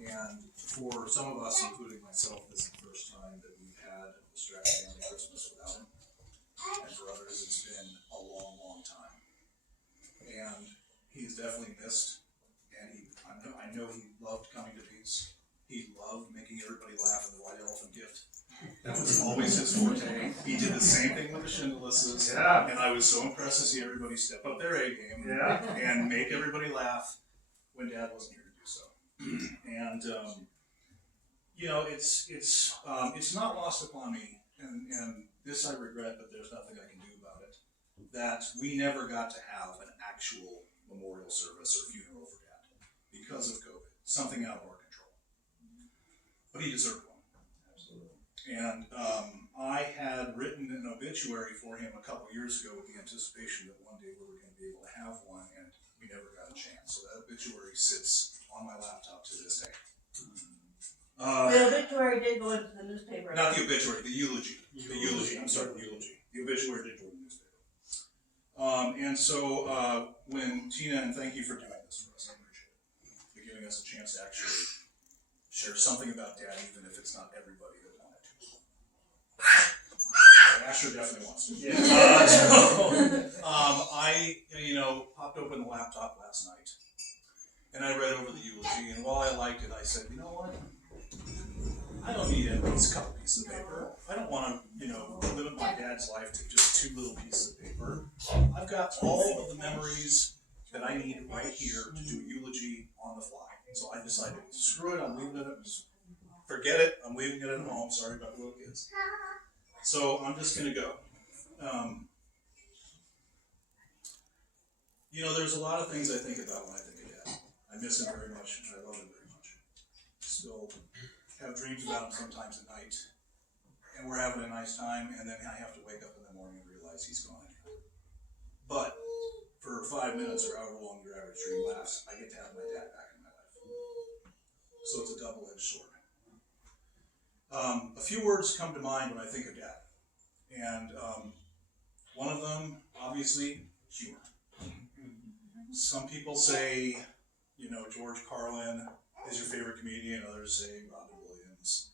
And for some of us, including myself, this is the first time that we've had a Strack family Christmas without him. And for others, it's been a long, long time. And he's definitely missed. And I know he loved coming to these. He loved making everybody laugh at the white elephant gift. That was always his forte. He did the same thing with the Shindeluses. Yeah. And I was so impressed to see everybody step up their A game and make everybody laugh when Dad wasn't here to do so. And you know, it's not lost upon me, and this I regret, but there's nothing I can do about it, that we never got to have an actual memorial service or funeral for Dad because of COVID. Something out of our control. But he deserved one. Absolutely. And I had written an obituary for him a couple years ago with the anticipation that one day we were going to be able to have one, and we never got a chance. So that obituary sits on my laptop to this day. The obituary did go into the newspaper. Not the obituary, the eulogy. The eulogy, I'm sorry, the eulogy. The obituary did go in the newspaper. And so when Tina, and thank you for doing this for us, I appreciate it. For giving us a chance to actually share something about Dad, even if it's not everybody that wanted to. Asher definitely wants to. Yeah. I, popped open the laptop last night, and I read over the eulogy, and while I liked it, I said, you know what? I don't need at least a couple pieces of paper. I don't want to, limit my dad's life to just 2 little pieces of paper. I've got all of the memories that I need right here to do a eulogy on the fly. So I decided, screw it, I'm leaving it at, forget it, I'm leaving it at home. Sorry about little kids. So I'm just going to go. There's a lot of things I think about when I think of Dad. I miss him very much, and I love him very much. Still have dreams about him sometimes at night, and we're having a nice time, and then I have to wake up in the morning and realize he's gone again. But for 5 minutes or however long your average dream lasts, I get to have my dad back in my life. So it's a double-edged sword. A few words come to mind when I think of Dad, and one of them, obviously, humor. Some people say, George Carlin is your favorite comedian. Others say Robin Williams.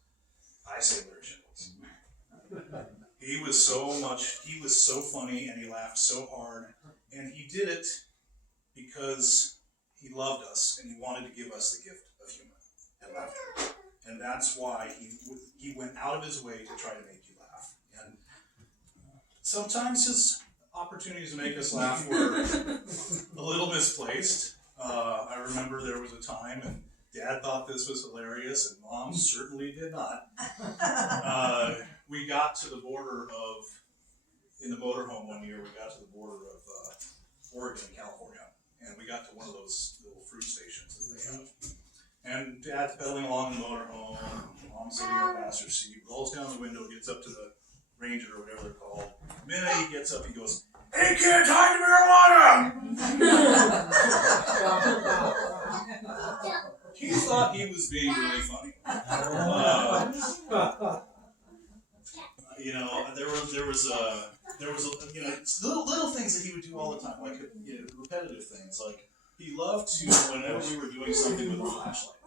I say Larry Shindelus. He was so funny, and he laughed so hard, and he did it because he loved us, and he wanted to give us the gift of humor and laughter. And that's why he went out of his way to try to make you laugh. And sometimes his opportunities to make us laugh were a little misplaced. I remember there was a time, and Dad thought this was hilarious, and Mom certainly did not. We got to the border in the motorhome one year, we got to the border of Oregon and California, and we got to one of those little fruit stations that they have. And Dad's pedaling along the motorhome, Mom's sitting in the passenger seat, rolls down the window, gets up to the Ranger or whatever they're called. The minute he gets up, he goes, "Hey kids, hide the marijuana!" He thought he was being really funny. There was little things that he would do all the time, like repetitive things. Like he loved to, whenever we were doing something with a flashlight,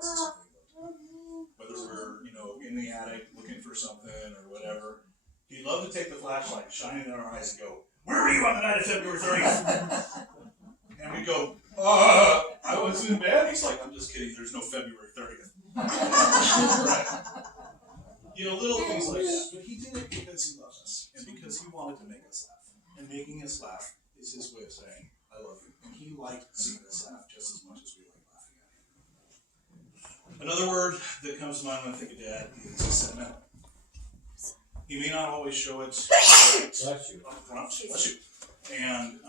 whether we were in the attic looking for something or whatever, he loved to take the flashlight, shine it in our eyes, and go, "Where were you on the night of February 30th?" And we'd go, "I was in bed." He's like, "I'm just kidding. There's no February 30th." Right. Little things like that. But he did it because he loved us and because he wanted to make us laugh. And making us laugh is his way of saying, "I love you." And he liked seeing us laugh just as much as we like laughing at him. Another word that comes to mind when I think of Dad is sentimental. He may not always show it up front. Bless you. And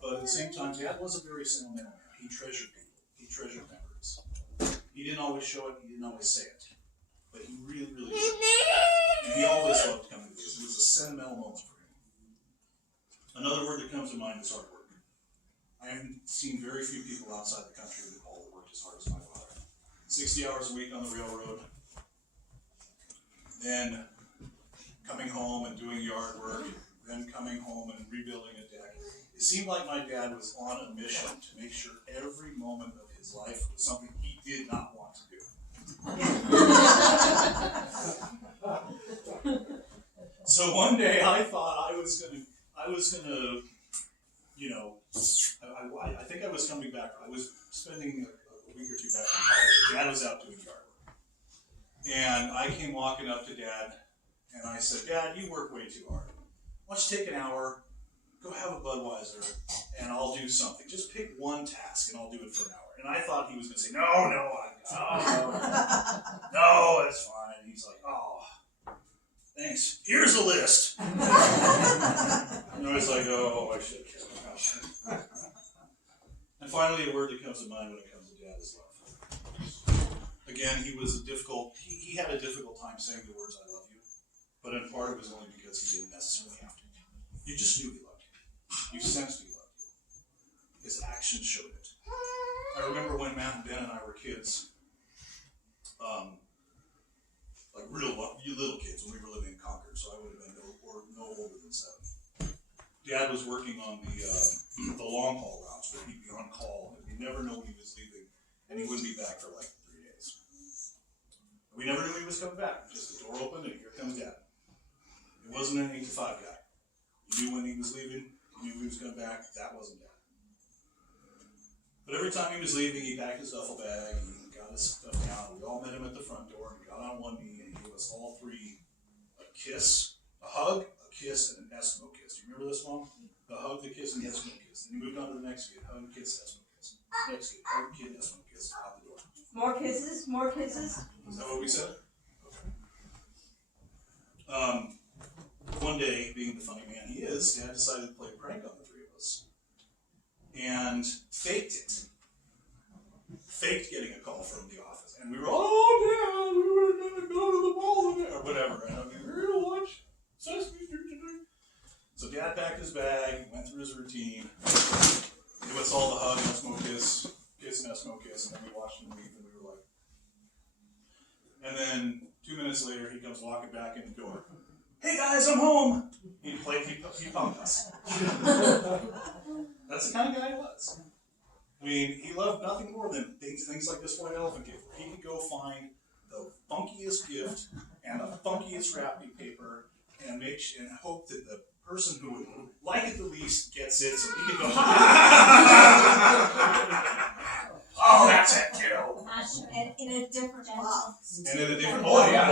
but at the same time, Dad was a very sentimental man. He treasured people. He treasured memories. He didn't always show it. He didn't always say it. But he really, really did. And he always loved coming to these. It was a sentimental moment for him. Another word that comes to mind is hard work. I haven't seen very few people outside the country that all worked as hard as my father. 60 hours a week on the railroad. Then coming home and doing yard work. Then coming home and rebuilding a deck. It seemed like my dad was on a mission to make sure every moment of his life was something he did not want to do. So one day I thought I was gonna, you know, I think I was coming back. I was spending a week or two back in college. Dad was out doing yard work, and I came walking up to Dad, and I said, "Dad, you work way too hard. Why don't you take an hour, go have a Budweiser, and I'll do something. Just pick one task, and I'll do it for an hour." And I thought he was going to say, "No, it's fine." And he's like, "Oh, thanks. Here's a list." And I was like, "Oh, I should care." And finally, a word that comes to mind when it comes to Dad is love. Again, he had a difficult time saying the words "I love you," but in part it was only because he didn't necessarily have to. You just knew he loved you. You sensed he loved you. His actions showed it. I remember when Matt and Ben and I were kids, like real little kids, when we were living in Concord, so I would have been no older than 7. Dad was working on the long haul routes where he'd be on call, and we'd never know when he was leaving, and he wouldn't be back for like 3 days. We never knew he was coming back. Just the door opened, and here comes Dad. It wasn't an 8 to 5 guy. You knew when he was leaving, you knew he was coming back. That wasn't Dad. But every time he was leaving, he packed his duffel bag, and he got his stuff down. We all met him at the front door, and he got on one knee, and he gave us all 3 a kiss, a hug, a kiss, and an Eskimo kiss. Do you remember this one? The hug, the kiss, and the Eskimo kiss. Then he moved on to the next kid. Hug, kiss, Eskimo kiss. Next kid, hug, kid, Eskimo kiss. Out the door. More kisses, more kisses. Is that what we said? Okay. One day, being the funny man he is, Dad decided to play a prank on the 3 of us. And faked it. Faked getting a call from the office. And we were, "Oh, Dad, we were going to go to the mall today," or whatever. And we're going to watch Sesame Street today. So Dad packed his bag, went through his routine, gave us all the hug, Eskimo kiss, kiss and Eskimo kiss, and then we watched him leave, and we were like. And then 2 minutes later, he comes walking back in the door. "Hey guys, I'm home." He punked us. That's the kind of guy he was. I mean, he loved nothing more than things like this white elephant gift, where he could go find the funkiest gift and the funkiest wrapping paper and hope that the person who would like it the least gets it, so he could go. "Oh, that's it, kiddo." And in a different box. And in a different. Oh yeah,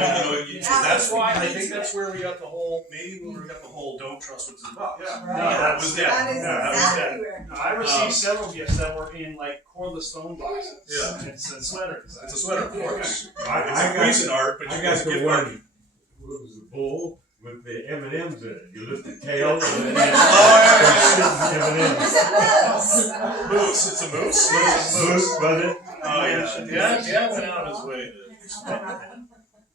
that's why I think that's where we got the whole. maybe we got the whole "don't trust what's in the box." Yeah. Right. No, that was Dad. That is that was exactly where. No, I received several gifts that were in like cordless phone boxes. Yeah. It's a sweater design. It's a sweater, of course. I It's got recent art, but I you got guys the get one. one. It was a bowl with the M&Ms in it. You lift the tail and then Is it Moose? Moose. It's a moose. Moose, was it? Oh yeah. Dad went out of his way to.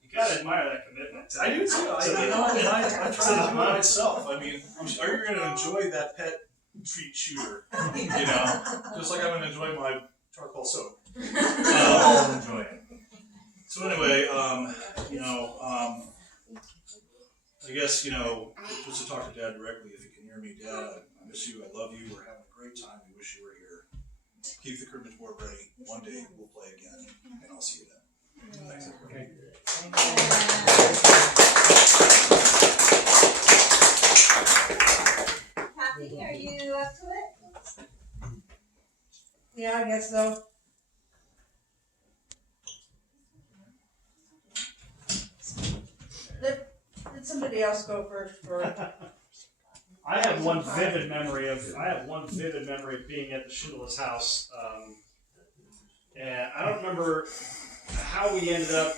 You gotta admire that commitment. I do too. I try to do it myself. I mean, are you going to enjoy that pet treat shooter? You know, just like I'm going to enjoy my charcoal soap. I'll enjoy it. So anyway, I guess, just to talk to Dad directly, if you can hear me, Dad, I miss you, I love you, we're having a great time, we wish you were here. Keep the cribbage board ready, one day we'll play again, and I'll see you then. Thanks, everybody. Kathy, are you up to it? Yeah, I guess so. Let somebody else go first for I have one vivid memory of being at the Shindelus house, and I don't remember how we ended up.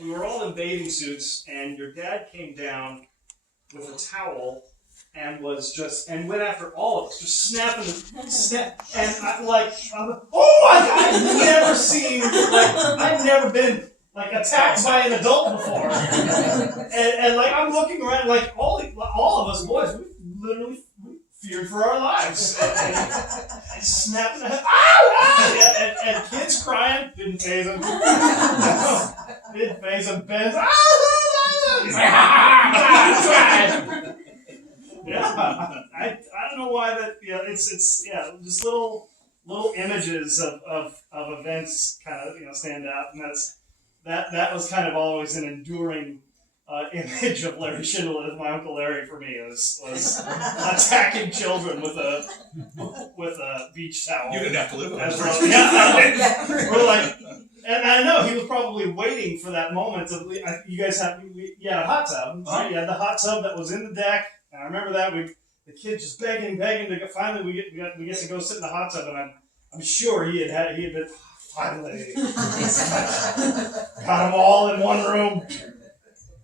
We were all in bathing suits, and your dad came down with a towel and went after all of us, just snapping, and I'm like, oh my God, I've never been like attacked by an adult before, and like I'm looking around, like all of us boys, we literally feared for our lives, and snapping, and kids crying, didn't faze them, didn't faze them, Ben's, he's like, yeah, I don't know why that, it's just little images of events kind of stand out, and that was kind of always an enduring image of Larry Shindelus, my Uncle Larry, for me was attacking children with a beach towel. You didn't have to live with As us. well. Yeah, we're like, and I know he was probably waiting for that moment of you guys had a hot tub, right? You had the hot tub that was in the deck, and I remember that the kids just begging to go. Finally, we get to go sit in the hot tub, and I'm sure he had been finally got them all in one room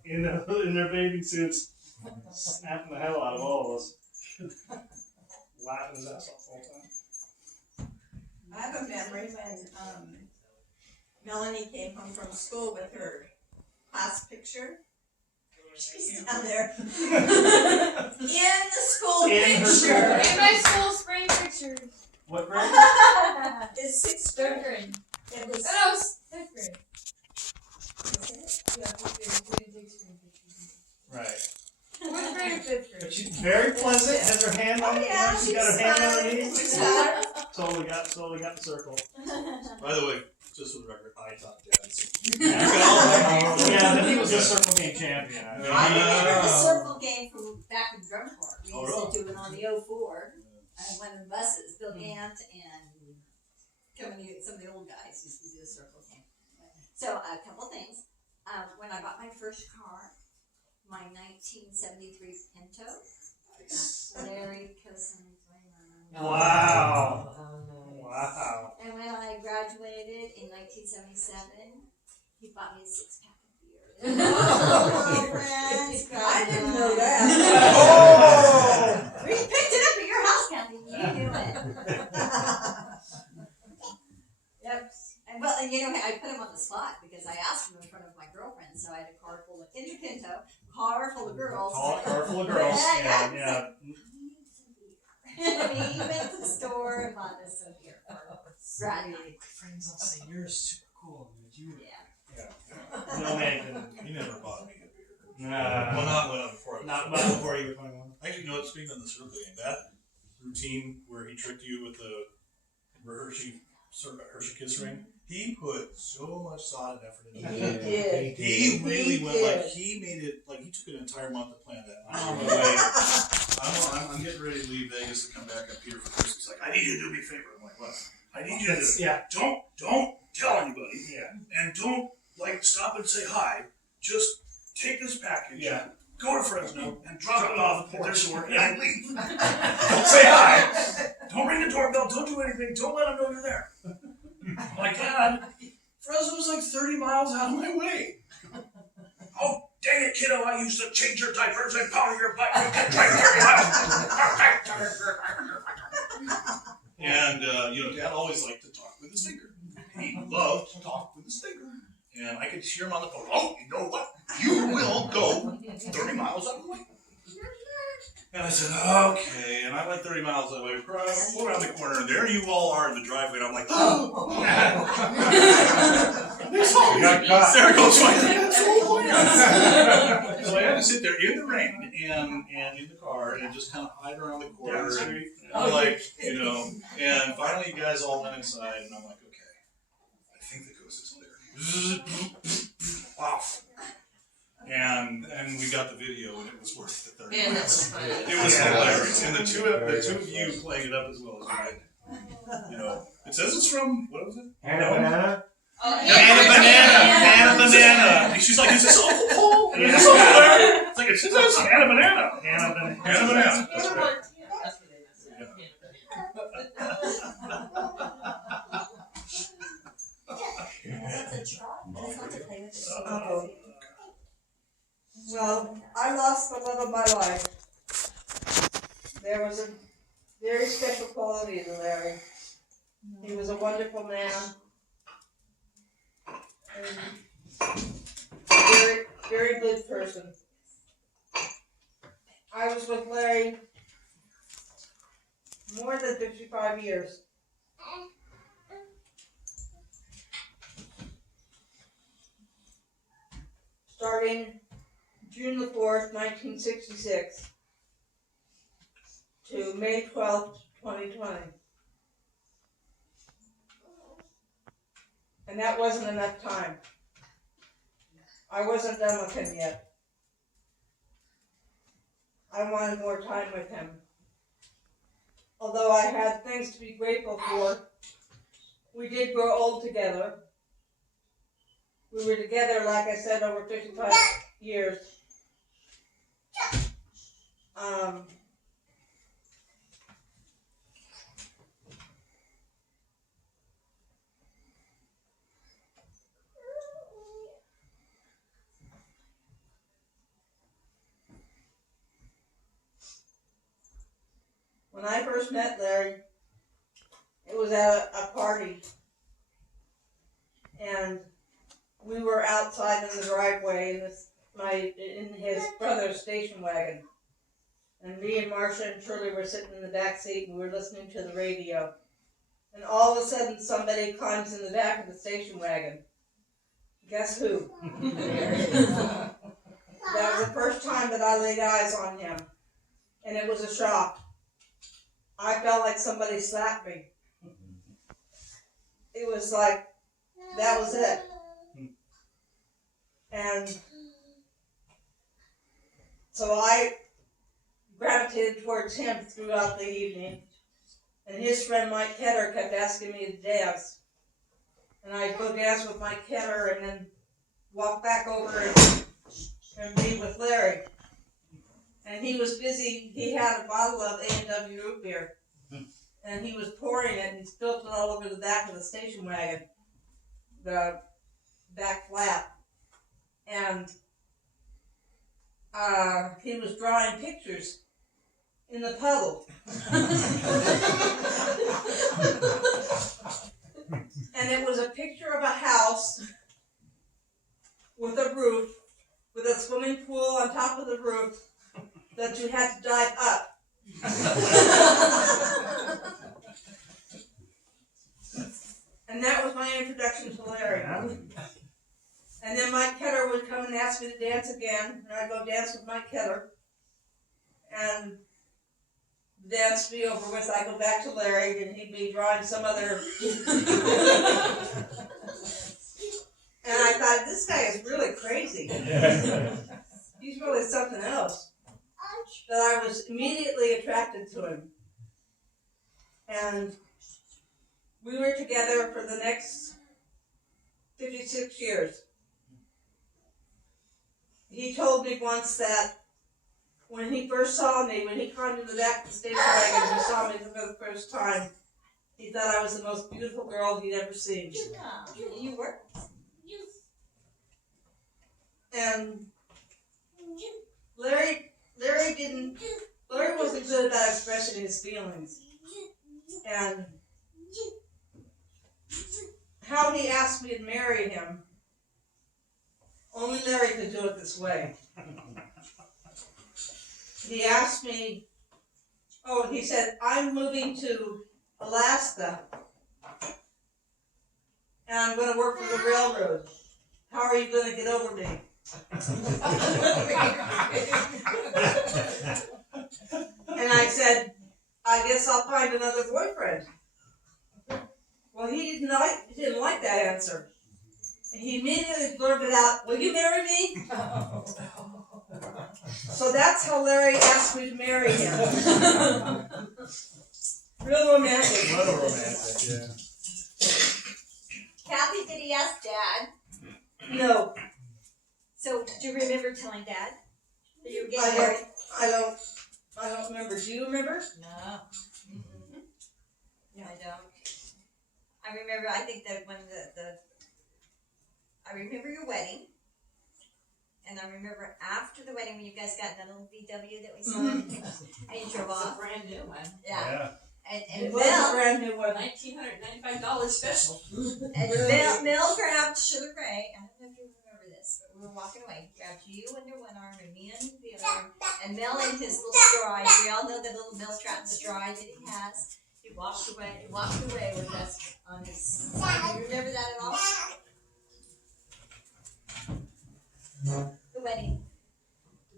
in their bathing suits, snapping the hell out of all of us, laughing his ass off the whole time. I have a memory when Melanie came home from school with her class picture. She's down there in the school In her school picture. picture. In my school spring pictures. What grade? It's sixth Third grade. grade. It was. Oh, no, it's fifth grade. Yeah, fifth grade. We didn't take spring pictures. Right. Fourth grade and fifth But grade. she's very pleasant. Has her hand on. Oh yeah, She's got her hand underneath. smiling. Totally got the circle. By the way, just for the record, I taught dance. Yeah, but he was a circle game champion. I remember the circle game from back in drum corps. We Oh, used to do it on the 04. One of the buses, Bill Gant and some of the old guys used to do the circle game. So a couple things. When I bought my first car, my 1973 Pinto, Larry Cousins. Wow. Wow. And when I graduated in 1977, he bought me a 6-pack of beer. I didn't know that. Oh! We picked it up at your house, Kathy. You knew it. Yep. And well, and I put him on the spot because I asked him in front of my girlfriend, so I had a car full of car full of girls. Car full of girls. Yeah. He went to the store and bought us some beer for graduating. Friends all say you're super cool, but you. Yeah. Yeah. No man can. He never bought me a beer. Nah. Well, not before I was Not before you were 21. Actually, you know what? Speaking of the circle game, that routine where he tricked you with the Hershey kiss ring, he put so much thought and effort into He that. did. He really He went did. he made it he took an entire month to plan that. I'm on my way. I'm getting ready to leave Vegas to come back up here for Christmas. He's like, I need you to do me a favor. I'm like, what? I need you to don't tell anybody. Yeah. And don't stop and say hi. Just take this package. Yeah. Go to Fresno and drop it off at their store and leave. Don't say hi. Don't ring the doorbell. Don't do anything. Don't let them know you're there. I'm like, Dad, Fresno's like 30 miles out of my way. Oh, dang it, kiddo. I used to change your diapers and powder your butt. You can drive 30 miles. And, Dad always liked to talk with his finger. He loved to talk with his finger. And I could hear him on the phone. Oh, you know what? You will go 30 miles out of the way. And I said, okay. And I went 30 miles that way, pull around the corner, and there you all are in the driveway. And I'm like, oh. You got caught. There goes my absolute plan. So I had to sit there in the rain and in the car and just kind of hide around the corner. Down the street. And finally you guys all went inside, and I'm like, okay, I think the coast is clear. Wow. And we got the video, and it was worth the 30 minutes. It was hilarious. And the two of you playing it up as well as you did. It says it's from, what was it? Hannah Banana? Hannah Banana. And she's like, is this Uncle Paul? Is this Uncle Larry? It's like, it says Hannah Banana. Hannah Banana. That's right. Well, I lost the love of my life. There was a very special quality to Larry. He was a wonderful man. And very, very good person. I was with Larry more than 55 years. Starting June the 4th, 1966 to May 12th, 2020. And that wasn't enough time. I wasn't done with him yet. I wanted more time with him. Although I had things to be grateful for, we did grow old together. We were together, like I said, over 55 years. When I first met Larry, it was at a party, and we were outside in the driveway in his brother's station wagon, and me and Marcia and Shirley were sitting in the back seat and we were listening to the radio, and all of a sudden somebody climbs in the back of the station wagon. Guess who? That was the first time that I laid eyes on him, and it was a shock. I felt like somebody slapped me. It was like, that was it. And so I gravitated towards him throughout the evening. And his friend Mike Ketter kept asking me to dance. And I'd go dance with Mike Ketter and then walk back over and be with Larry. And he was busy. He had a bottle of A&W root beer. And he was pouring it and he spilled it all over the back of the station wagon. The back flap. And he was drawing pictures in the puddle. And it was a picture of a house with a roof, with a swimming pool on top of the roof that you had to dive up. And that was my introduction to Larry. And then Mike Ketter would come and ask me to dance again, and I'd go dance with Mike Ketter. And the dance be over with, I'd go back to Larry, and he'd be drawing some other... And I thought, this guy is really crazy. He's really something else. That I was immediately attracted to him. And we were together for the next 56 years. He told me once that when he first saw me, when he climbed in the back of the station wagon and he saw me for the first time, he thought I was the most beautiful girl he'd ever seen. You were. And Larry wasn't good about expressing his feelings. And how he asked me to marry him, only Larry could do it this way. He asked me, he said, I'm moving to Alaska, and I'm going to work for the railroad. How are you going to get over me? And I said, I guess I'll find another boyfriend. Well, he didn't like that answer. And he immediately blurted out, will you marry me? So that's how Larry asked me to marry him. Real romantic. A little romantic, yeah. Kathy, did he ask Dad? No, So, do you remember telling Dad that you were getting I married? don't remember. Do you remember? No. No, I don't. I remember, I think that when I remember your wedding. And I remember after the wedding when you guys got that little VW that we saw. And you drove It's a off. brand new one. Yeah. And It was a Bill, brand new one. $1,995 special. and Bill grabbed Sugar Ray. I don't know if you remember this, but we were walking away. He grabbed you under one arm and me under the other arm. And Mel in his little stride. We all know the little Mel Stratton stride that he has. He walked away with us on his side. Do you remember that at all? The wedding.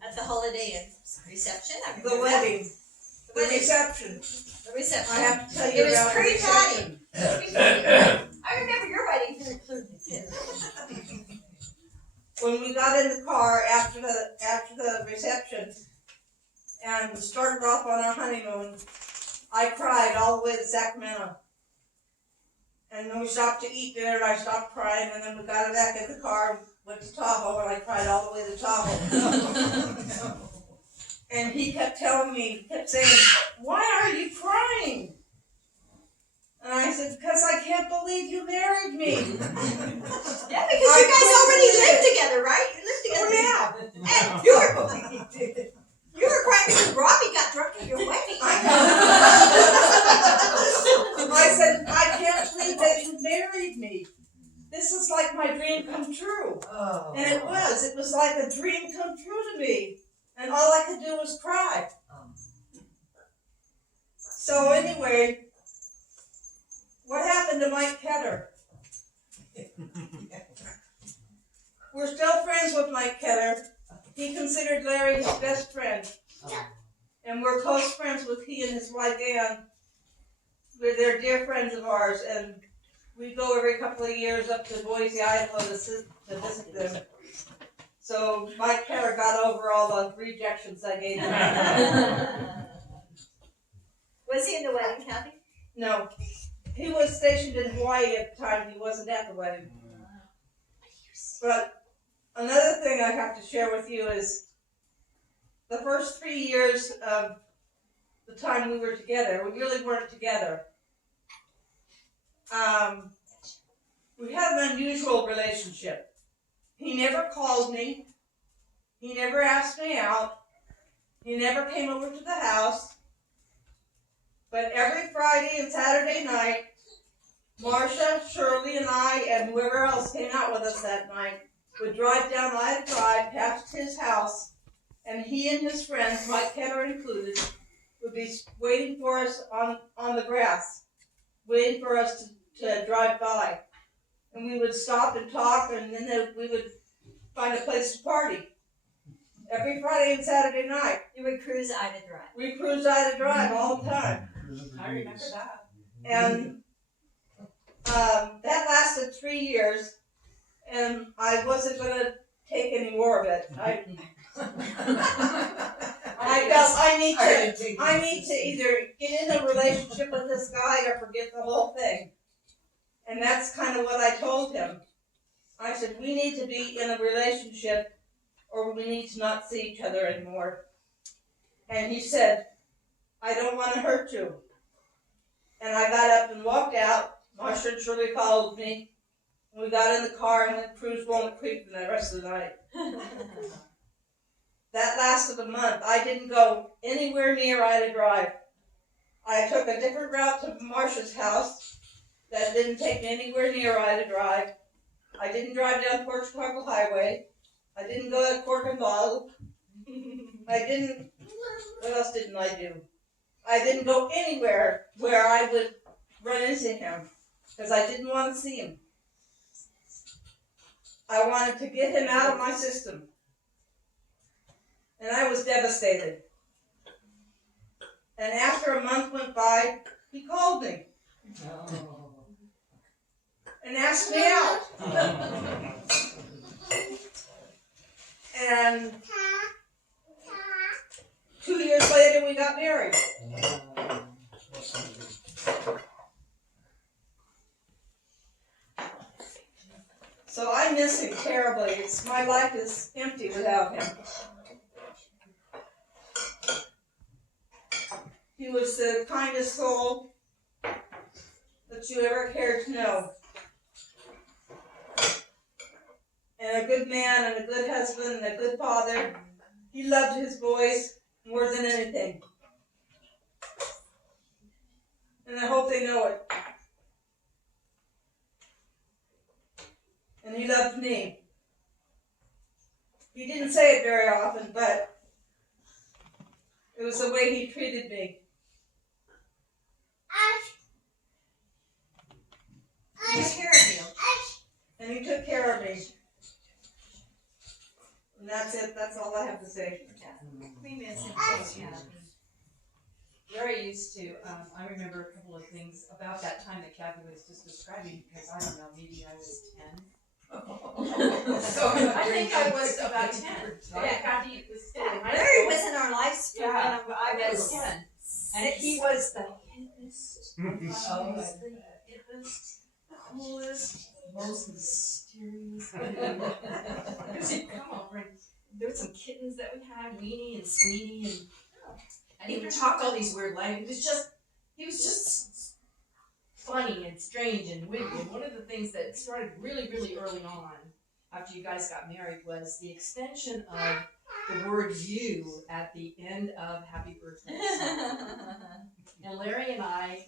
At the Holiday Inn reception. I remember The wedding. that. The reception. The reception. I have to tell you It was about the pre-party. reception. I remember your wedding very clearly too. When we got in the car after the reception, and we started off on our honeymoon. I cried all the way to Sacramento. And then we stopped to eat dinner, and I stopped crying, and then we got back in the car and went to Tahoe, and I cried all the way to Tahoe. And he kept telling me, kept saying, "Why are you crying?" And I said, "Because I can't believe you married me." Yeah, because you guys already live together, right? You live together. Oh, yeah. And you were crying because Robbie got drunk at your wedding. I said, "I can't believe that you married me. This is like my dream come true." Oh. And it was. It was like a dream come true to me. And all I could do was cry. So anyway, what happened to Mike Ketter? We're still friends with Mike Ketter. He considered Larry his best friend. And we're close friends with he and his wife Ann. They're dear friends of ours, and we go every couple of years up to Boise, Idaho to visit them. So Mike Ketter got over all the rejections I gave him. Was he in the wedding, Kathy? No, he was stationed in Hawaii at the time. He wasn't at the wedding. But another thing I have to share with you is the first 3 years of the time we were together, we really weren't together. We had an unusual relationship. He never called me. He never asked me out. He never came over to the house. But every Friday and Saturday night, Marcia, Shirley, and I, and whoever else came out with us that night, would drive down Ida Drive past his house, and he and his friends, Mike Ketter included, would be waiting for us on the grass, waiting for us to drive by. And we would stop and talk, and then we would find a place to party. Every Friday and Saturday night. You would cruise Ida Drive. We cruised Ida Drive all the time. I remember that. And that lasted 3 years, and I wasn't going to take any more of it. I felt I need to either get in a relationship with this guy or forget the whole thing. And that's kind of what I told him. I said, we need to be in a relationship or we need to not see each other anymore. And he said, I don't want to hurt you. And I got up and walked out. Marcia and Shirley followed me. We got in the car and went cruise Walnut Creek for the rest of the night. That lasted a month. I didn't go anywhere near Ida Drive. I took a different route to Marcia's house that didn't take me anywhere near Ida Drive. I didn't drive down Port Chicago Highway. I didn't go to Cork and Ball. What else didn't I do? I didn't go anywhere where I would run into him because I didn't want to see him. I wanted to get him out of my system. And I was devastated. And after a month went by, he called me. And asked me out. And 2 years later, we got married. So I miss him terribly. My life is empty without him. He was the kindest soul that you ever cared to know. And a good man and a good husband and a good father. He loved his boys more than anything. And I hope they know it. And he loved me. He didn't say it very often, but it was the way he treated me. He took care of you. And he took care of me. And that's it. That's all I have to say. We miss him. Larry used to, I remember a couple of things about that time that Kathy was just describing, because I don't know, maybe I was 10. So I think I was about 10. Yeah, Kathy was 10. God, Larry was in our lives for Yeah, when I was 10. And 6. he was the hippest, the coolest, most mysterious. Come over and there were some kittens that we had, Weenie and Sweeney, and he would talk all these weird languages. He was just funny and strange and witty. And one of the things that started really, really early on, after you guys got married, was the extension of the word "you" at the end of "Happy Birthday." And Larry and I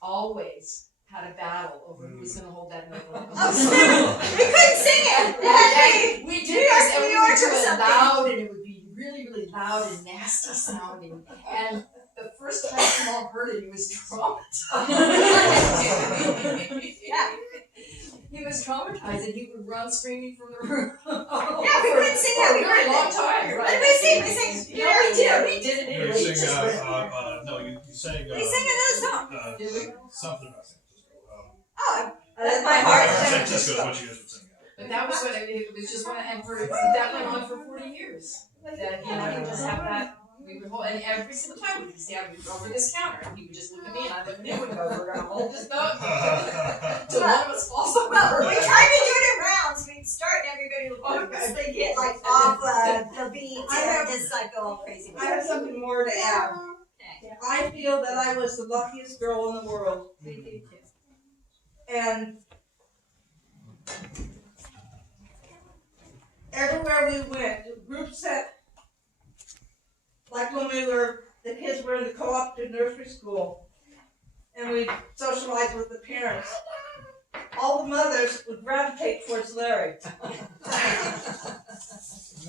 always had a battle over who was going to hold that note. We couldn't sing it. We New did York, this, and New we York would do or it something. loud, and it would be really, really loud and nasty sounding. And the first time Jamal heard it, he was traumatized. Yeah. He was traumatized, and he would run screaming from the room. Yeah, we couldn't sing for a Happy really long Birthday. time. What did we sing? We sang. No, we did. We did it You anyway. sing, Just went- no, you sang, We sang another song. Did we? something about San Francisco. Oh, That's my heart. San Francisco is what you guys would sing. But that was what it was just one, and for that went on for 40 years. That you just have that. We would hold, and every single time we would stand over this counter, and he would just look at me, and I look at him, and go, "We're gonna hold this note till one of us falls over." well, we tried to do it in rounds. We'd start and everybody would purposely get like off the beat and just like go all crazy. I have something more to add. Okay. I feel that I was the luckiest girl in the world. We do too. And everywhere we went, groups that, like when the kids were in the cooperative nursery school, and we socialized with the parents, all the mothers would gravitate towards Larry.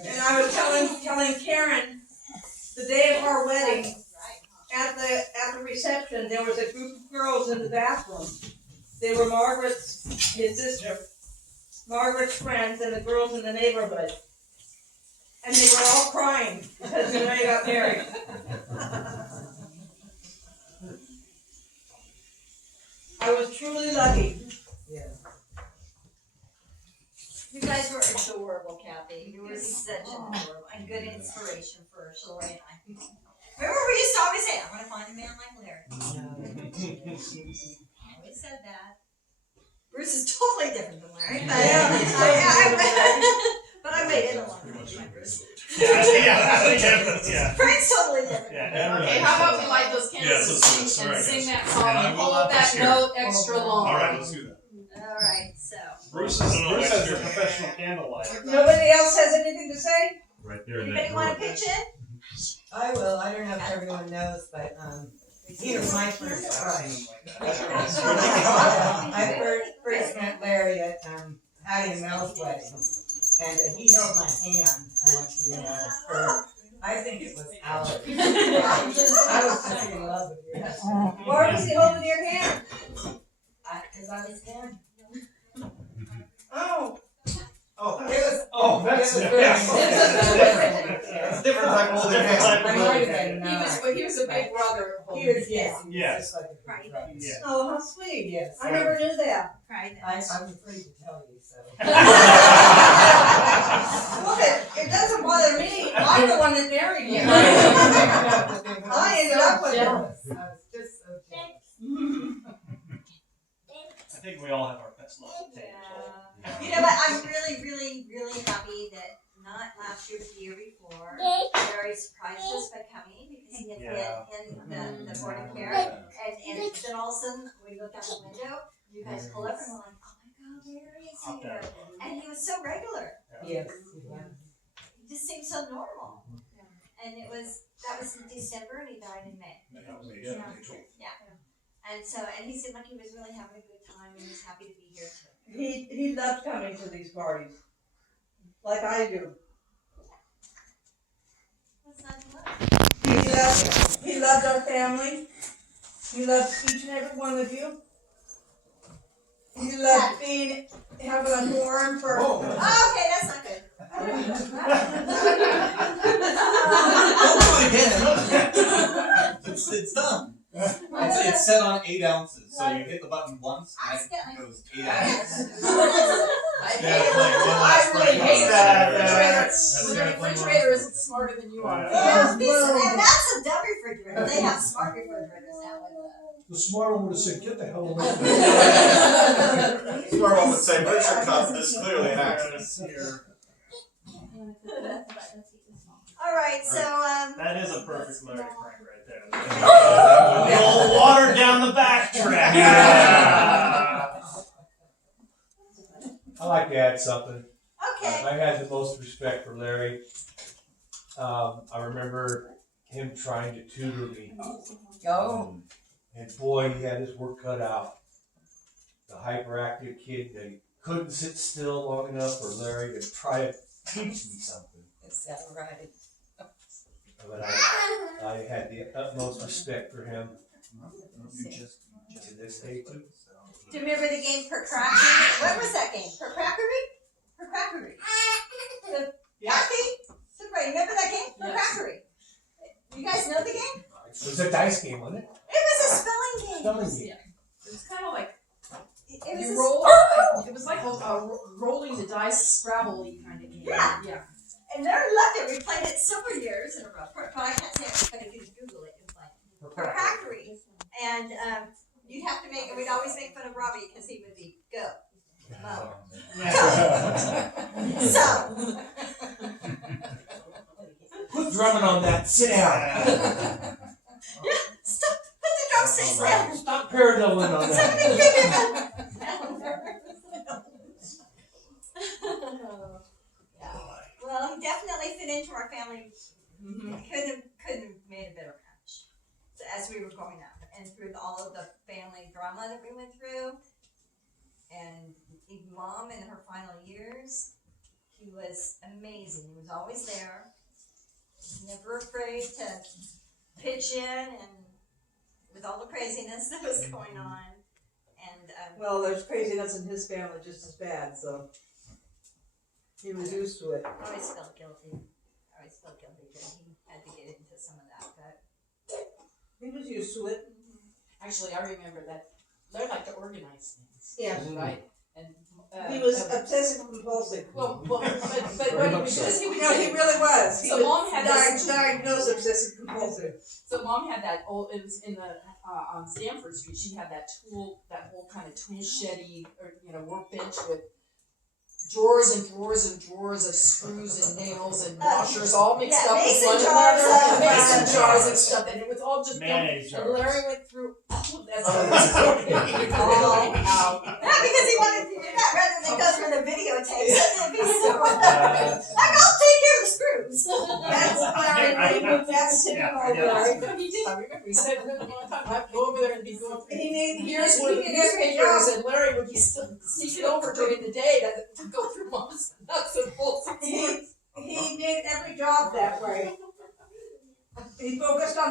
And I was telling Karen, the day of our wedding, at the reception, there was a group of girls in the bathroom. They were his sister, Margaret's friends, and the girls in the neighborhood. And they were all crying because Larry got married. I was truly lucky. You guys were adorable, Kathy. You were such an adorable and good inspiration for Shaloi and I. Remember we used to always say, "I want to find a man like Larry." Always said that. Bruce is totally different than Larry, but but I made it along with my Bruce. Yeah. Frank's totally different. Yeah. Okay, how about we light those candles Yes, let's do and this. sing All right, that song And I and will hold not that be note extra long. All right, let's do that. All right, so. Bruce No, has next a year. professional candlelight. Nobody else has anything to say? Right there in Anybody that want drawer. to pitch in? I will. I don't know if everyone knows, but he was my first wife. I first met Larry at Patty and Mel's wedding, and he held my hand. I want you to know. I think it was hours. I was just in love with your husband. Why was he holding your hand? Because I was 10. Oh, That's It was yeah. very It's different type of holding hands. I might have been. He was a big brother. He was, yes. He was Yeah. just like a Right. big brother. Yeah. oh, how sweet. Yes. I never knew that. Right. I'm afraid to tell you, so. Look, it doesn't bother me. I'm the one that married you. I ended up with him. I was just so jealous. I think we all have our best love tapes. You know what? I'm really, really, really happy that not last year, but the year before, Larry surprised us by coming because he had been in the boarding care. And then all of a sudden, we look out the window, you guys pull up and we're like, oh my God, Larry is here. And he was so regular. Yes. He just seemed so normal. And that was in December and he died in May. Yeah, May 12th. And he seemed like he was really having a good time and he was happy to be here too. He loved coming to these parties, like I do. What's not to love? He loved our family. He loved each and every one of you. He loved having a dorm for. Oh, okay, that's not good. It's done. It's set on 8 ounces, so you hit the button once and it goes 8 ounces. I really hate that. the refrigerator isn't smarter than you are. And that's a dumb refrigerator. They have smart refrigerators now with The smart one would have said, get the hell away from me. Smart one would say, where's your cup? This is clearly an accident. Alright, so That is a perfect Larry prank right there. Yeah. The old water down the backtrack. I like to add something. okay. I had the most respect for Larry. I remember him trying to tutor me. Go. And boy, he had his work cut out. The hyperactive kid that couldn't sit still long enough for Larry to try to teach me something. Is that right? But I had the utmost respect for him. To this day too. Do you remember the game Procrackery? What was that game? Procrackery? Procrackery. Kathy? Somebody remember that game? Procrackery. You guys know the game? It was a dice game, wasn't it? It was a spelling game. Spelling game. It was kind of like It was you a roll. It was like a rolling the dice Scrabble-y kind of game. Yeah. Yeah. And Larry loved it. We played it several years in a row. But I can't say it, but if you Google it, you'll find it. Procrackery. And you'd have to make, and we'd always make fun of Robbie because he would be, go. Mo. So, Quit drumming on that. Sit down. stop, put the drumsticks down. Stop paralleling on Somebody that. give him a Well, he definitely fit into our family. Couldn't have made a better match as we were growing up, and through all of the family drama that we went through, and even Mom in her final years, he was amazing. He was always there. Never afraid to pitch in, and with all the craziness that was going on, and Well, there's craziness in his family just as bad, so he was used to it. I always felt guilty. I always felt guilty that he had to get into some of that, but He was used to it. Actually, I remember that Larry liked to organize things. Yeah. Right. And He was obsessive compulsive. but what he would do is he would No, he really was. He So was Mom had this- diagnosed obsessive compulsive. So Mom had that old. It was in the on Stanford Street. She had that whole kind of tool sheddy or workbench with drawers and drawers and drawers of screws and nails and washers all mixed up with mason one jars another. of- Mason jars and stuff, and it was all just Mayonnaise and jars. Larry went through all of that. all out. Not because he wanted to do that, rather than go through the videotapes. It'd be so like, I'll take care of the screws. That's Larry. That's typical Larry. He did. I remember he said one time I'd go over there and be going through He made years worth of newspapers, and Larry would be sneaking over during the day to go through Mom's nuts and bolts. He did every job that way. He focused on